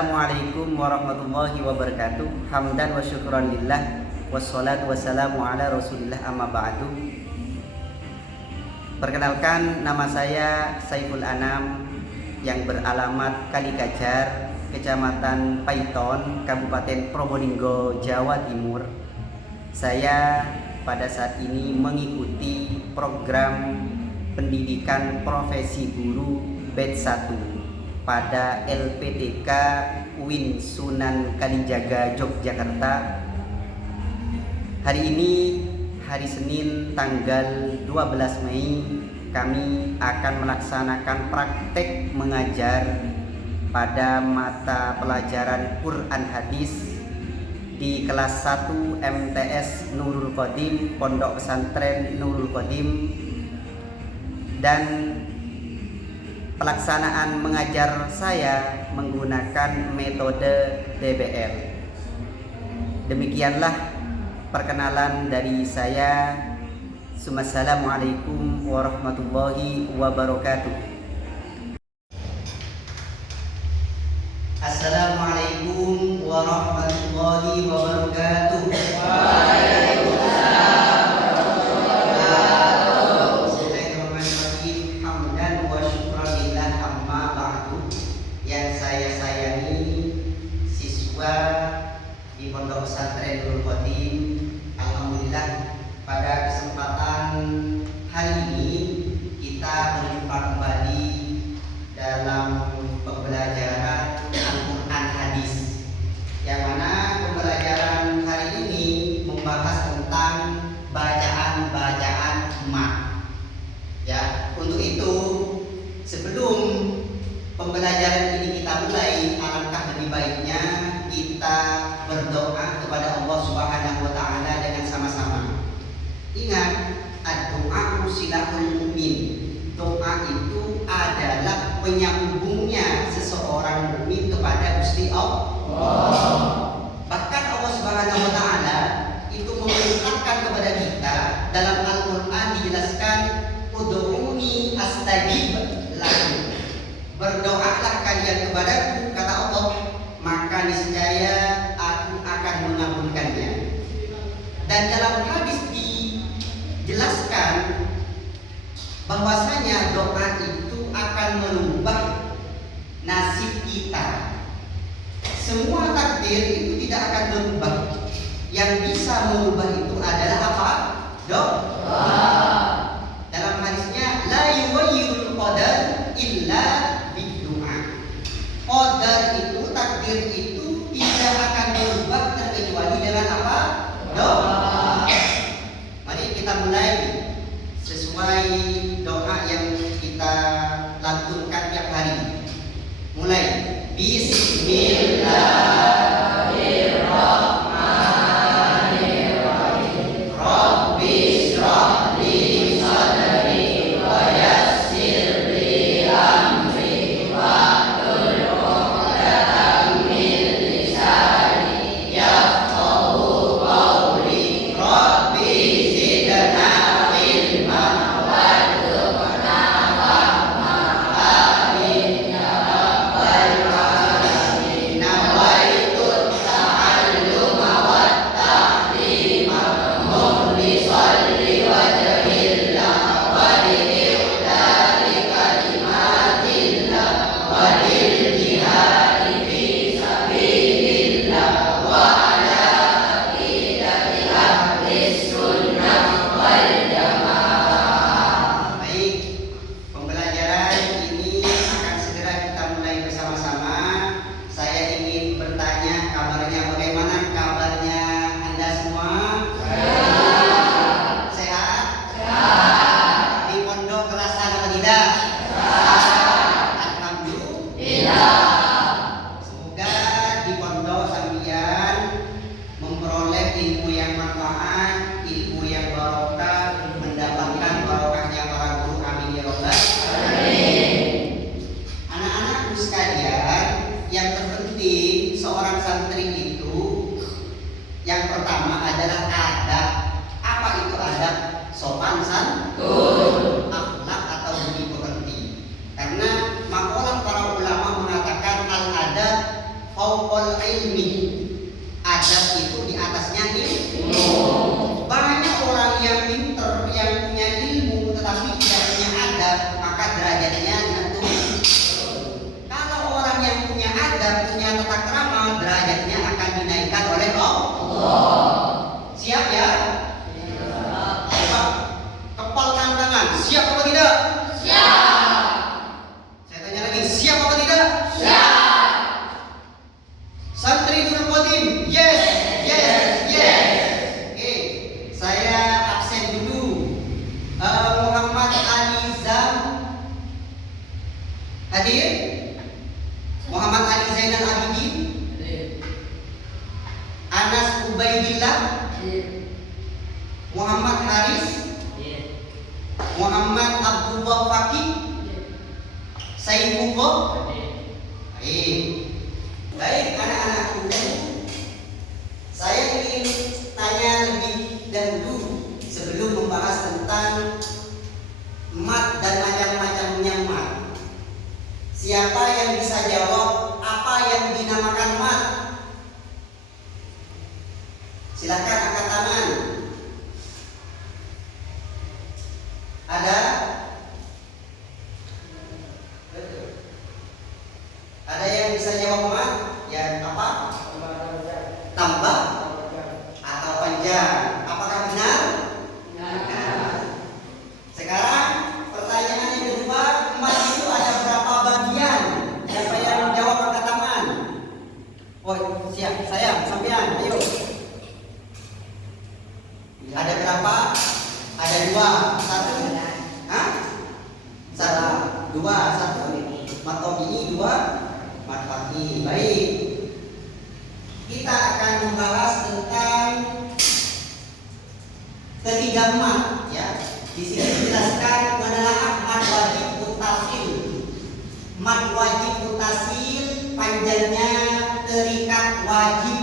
Assalamualaikum warahmatullahi wabarakatuh. Hamdan wa syukran lillah, wassalatu wassalamu ala rasulillah, amma ba'du. Perkenalkan, nama saya Saiful Anam yang beralamat Kalikajar, Kecamatan Paiton, Kabupaten Probolinggo, Jawa Timur. Saya pada saat ini mengikuti program pendidikan profesi guru batch 1 pada LPTK UIN Sunan Kalijaga, Yogyakarta. Hari ini, hari Senin tanggal 12 Mei, kami akan melaksanakan praktek mengajar pada mata pelajaran Quran Hadis di kelas 1 MTS Nurul Qodim, Pondok Pesantren Nurul Qodim, dan pelaksanaan mengajar saya menggunakan metode DBL. Demikianlah perkenalan dari saya. Assalamualaikum warahmatullahi wabarakatuh. Assalamualaikum warahmatullahi wabarakatuh. Di Pondok Pesantren Nurul Qodim, alhamdulillah pada kesempatan hari ini kita berjumpa kembali dalam pembelajaran Al-Quran Hadis, yang mana pembelajaran hari ini membahas tentang bacaan-bacaan mat. Ya, untuk itu sebelum pembelajaran ini kita mulai, alangkah lebih baiknya kita berdoa kepada Allah Subhanahu wa taala dengan sama-sama. Ingat, ad-du'a silahul mukmin. Doa itu adalah penyambungnya seseorang mukmin kepada Gusti Allah. Bahkan Allah Subhanahu wa taala itu memerintahkan kepada kita dalam Al-Qur'an, dijelaskan ud'uni astajib lakum. Berdoalah kalian kepadaku, kata Allah, maka niscaya aku akan mengabulkannya. Dan dalam hadis dijelaskan bahwasanya doa itu akan merubah nasib kita. Semua takdir itu tidak akan berubah. Yang bisa merubah itu adalah apa? Doa. Dalam hadisnya, la yuwayyirul qadar illa bidu'a. Qadar itu, takdir itu tidak akan berubah terkecuali dengan apa? Doa. Mari kita mulai sesuai doa yang kita lantunkan tiap hari. Mulai. Bismillahirrahmanirrahim. Rabbi shrah li sadri wa yassir li amri wahlul 'uqdatam min lisani yafqahu qawli. Rabbi zidna ilman warzuqna fahma. Amin ya rabbal alamin. Nawaitu Adab itu di atasnya ilmu. Banyak orang yang pinter, yang punya ilmu tetapi tidak punya adab, maka derajatnya jatuh. Kalau orang yang punya adab, punya tata krama, derajatnya akan dinaikkan oleh Allah. Siap ya? Coba kepalkan tangan. Siap apa tidak? Siap. Saya tanya lagi, siap apa tidak? Siap. Santri Nurul Qadim, yes, yes, yes. Oke, saya absen dulu. Muhammad Alizam hadir? Muhammad Ali Zainal Abidin? Anas Ubaidillah? Muhammad Haris? Muhammad Abdullah Fakih? Saifullah? Baik anak-anakku, saya ingin tanya lebih dahulu sebelum membahas tentang mat dan macam-macamnya mat. Siapa yang bisa jawab apa yang dinamakan mat? Silakan angkat tangan. Ada? Ada yang bisa jawab mat? Ya apa? Tambah atau panjang? Apakah benar? Benar. Sekarang pertanyaan yang kedua, mat itu ada berapa bagian? Siapa yang menjawab angkat tangan? Oh siap, sayang, sampean, ayo. Ada berapa? Ada dua, satu. Hah? Satu, dua, satu. Mat ini dua. Mat fakih. Baik. Kita akan membahas tentang ketiga mat, ya. Di sini dijelaskan adalah mat wajib mutasil. Mat wajib mutasil panjangnya terikat wajib.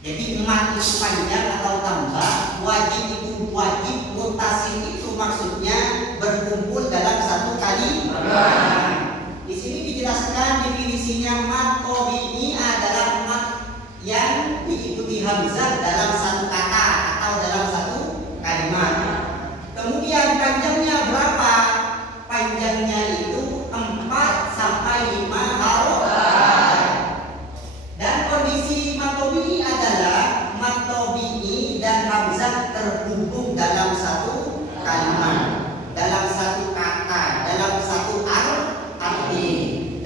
Jadi mat itu panjang atau tambah, wajib itu wajib, mutasil itu maksudnya berkumpul dalam satu kalimat. Di sini dijelaskan definisinya mat tabi'i adalah mat yang diikuti hamzah dalam satu kata atau dalam satu kalimat. Kemudian panjangnya berapa? Panjangnya itu 4 sampai 5 harokat. Dan kondisi mat tabi'i adalah mat tabi'i dan hamzah terhubung dalam satu kalimat, dalam satu kata, dalam satu arti.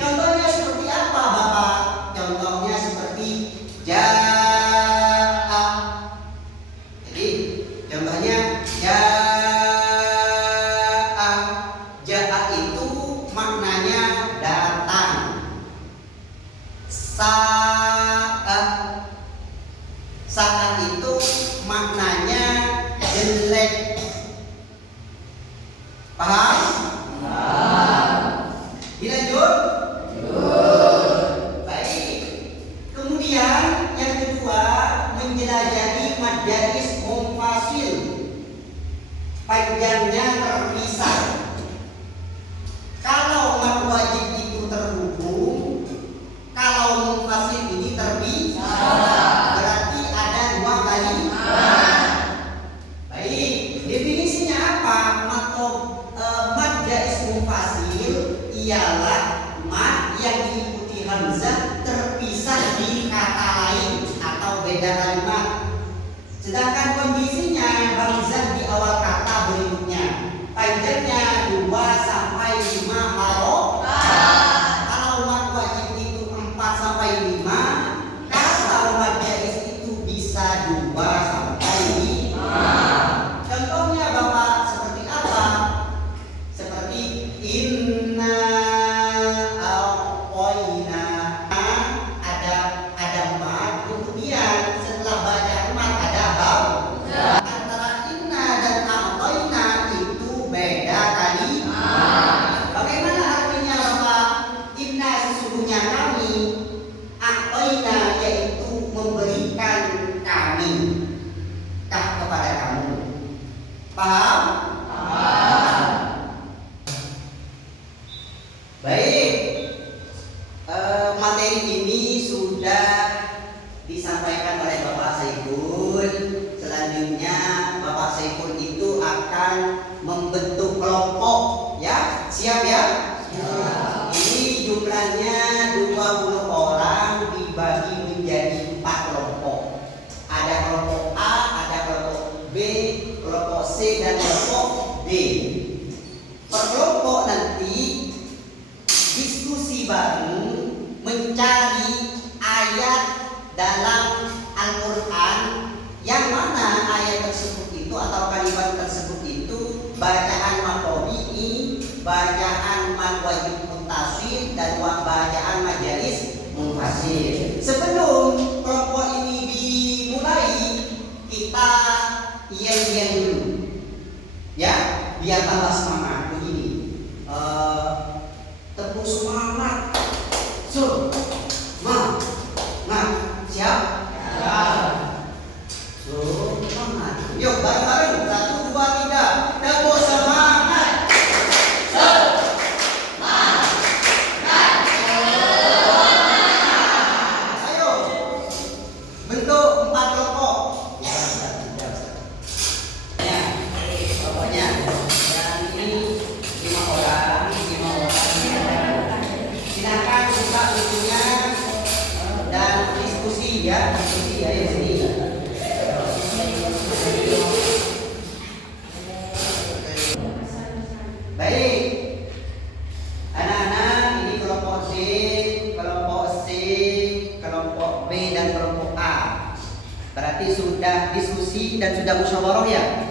Contohnya seperti apa, Bapak? Contohnya seperti ja'a. Jadi contohnya ja'a. Ja'a itu maknanya datang. Saat itu maknanya jelek. Paham? Dilanjut? Baik. Kemudian yang kedua, menjelajahi mad jaiz munfasil. Panjangnya terpisah. Kalau mad wajib itu terhubung, kalau munfasil ini terpisah, berarti ada dua kalimat. Baik, definisinya apa? Mad jaiz munfasil ialah mad yang diikuti hamzah terpisah di kata lain atau beda kalimat. Sedangkan kondisinya hamzah di awal kata berikutnya. Panjangnya 2 sampai 5 harokat. Kalau mad wajib itu 4 sampai 5, kalau mad jaiz itu bisa 2 sampai 5. Contohnya Bapak seperti apa? Seperti inna a'toina. Ada mat, kemudian setelah baca mat ada hamzah. Antara inna dan a'toina itu beda kalimat. Bagaimana artinya Bapak? Inna sesungguhnya kami, a'toina yaitu memberikan kami kepada kamu. Paham? Baik, materi ini sudah disampaikan akan membentuk kelompok ya. Siap ya? Siap. Ini jumlahnya 20 orang dibagi menjadi 4 kelompok. Ada kelompok A, ada kelompok B, kelompok C dan kelompok D. Per kelompok nanti diskusi bareng mencari ayat dalam Al-Quran yang mana ayat tersebut itu atau kalimat tersebut itu bacaan maqdhi, bacaan mad wajib muttasil dan bacaan majalis munfasil. Sebelum kelompok ini dimulai, kita yen dulu ya, biar tambah semangat. Begini, tepuk semangat. So, siap? Ya. So, semangat. Yuk bareng-bareng. 1, 2, 3. Tepuk semangat. Ayo. Bentuk 4 kelompok. Ya, kelompoknya. Dan ini 5 orang. Silakan buka bukunya dan diskusi ya, ayo sini. Baik, anak-anak, ini kelompok C, kelompok C, kelompok B dan kelompok A. Berarti sudah diskusi dan sudah musyawarah ya?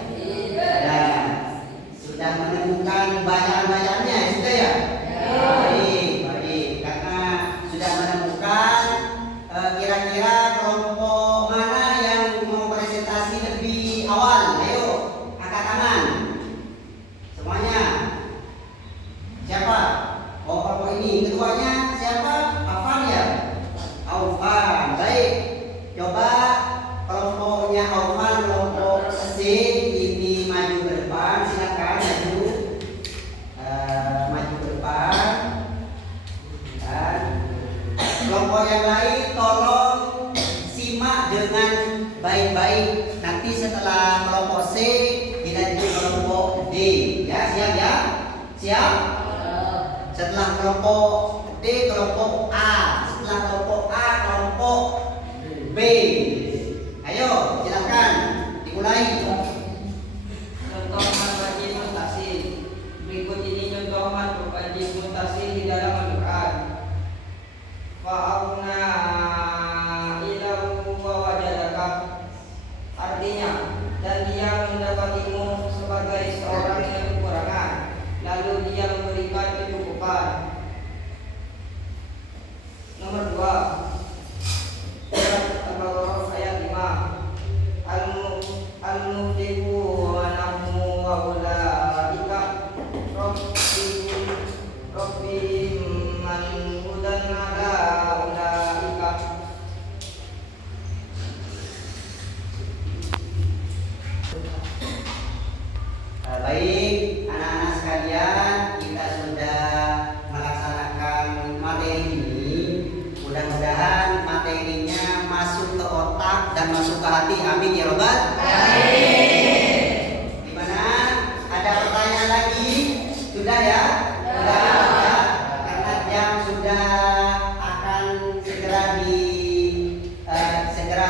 Nah, sudah menemukan bacaan-bacaannya sudah ya? Baik, karena sudah menemukan kira-kira kelompok mana yang mau presentasi lebih awal. Ayo, angkat tangan. Semuanya. Siapa? Oh, kelompok ini. Ketuanya siapa? Afan ya? Aufan. Baik. Coba kelompoknya Aufan, kelompok C ini maju ke depan. Silakan maju. Maju ke depan. Dan kelompok yang lain tolong simak dengan baik-baik. Nanti setelah kelompok C dilanjut kelompok D. Ya, siap ya? Siap? Setelah kelompok D kelompok A. Setelah kelompok A kelompok B. Ayo, silakan dimulai. Contoh mad wajib muttasil. Berikut ini contoh mad wajib muttasil di dalam Al-Quran. Fa'auna ilahu wa wajadaka. Artinya, dan dia mendapatimu sebagai seorang yang kekurangan, lalu dia memberikan kecukupan. Nomor 2, surat Al-Baqarah ayat 5. Al-muflihu wa nahnu wa ulaika rabbihim man hudan ala ulaika. Baik, anak-anak sekalian, kita sudah melaksanakan materi ini. Mudah-mudahan materinya masuk ke otak dan masuk ke hati. Amin ya robbal alamin. Gimana? Ada pertanyaan lagi? Sudah ya? Sudah ya? Karena jam sudah akan segera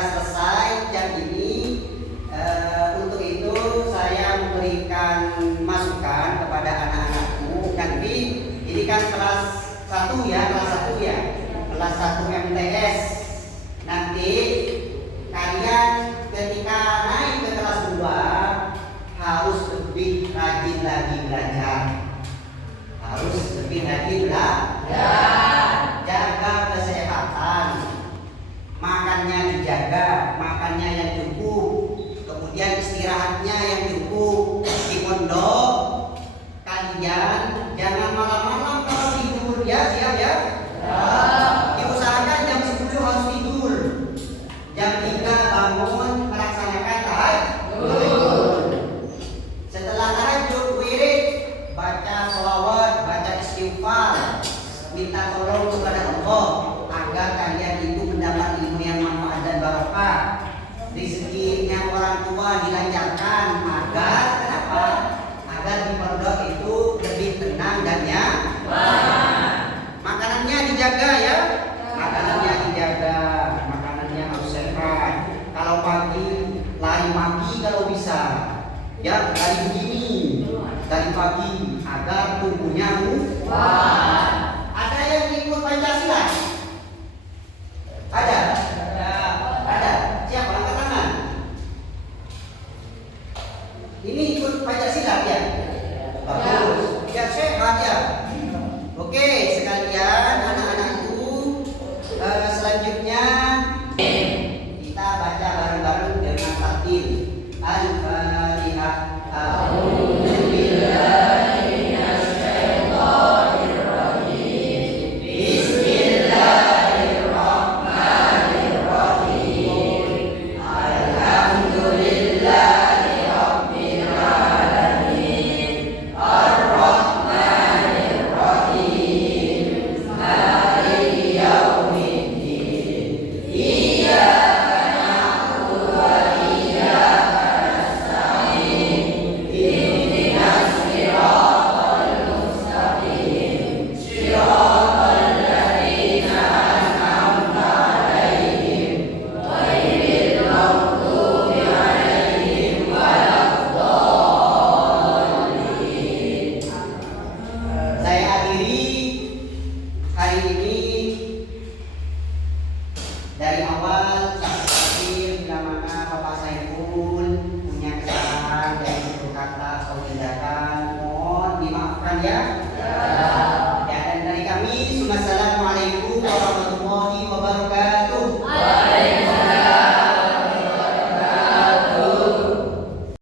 selesai jam ini. Untuk itu saya memberikan masukan kepada anak-anakku. Nanti ini kan kelas 1 ya, kelas 1 MTS. Nanti kalian ketika naik ke kelas 2 harus lebih rajin lagi belajar. Jaga kesehatan. Makannya dijaga, makannya yang cukup. Kemudian istirahatnya yang cukup. Di pondok kalian jangan malam-malam kalau tidur ya, siap ya? Diusahakan jam 10 harus tidur. Jam 3 bangun melaksanakan tahajud. Setelah tahajud wirid, baca sholawat, baca istighfar, minta tolong kepada Allah agar kalian itu mendapat ilmu yang manfaat dan barokah. Rezekinya orang tua dilancarkan agar kenapa? tenang dan makanannya dijaga ya. Makanannya dijaga, makanannya harus sehat. Kalau pagi lari pagi kalau bisa, ya lari begini dari pagi agar tubuhnya kuat. Ada yang ikut Pancasila? Ada? Ada. Siapa angkat tangan? Ini ikut Pancasila ya? Bagus. Ya sehat ya. Oke sekalian anak-anakku, selanjutnya kita baca bareng-bareng dengan tartil. Al-Fatihah. Dari awal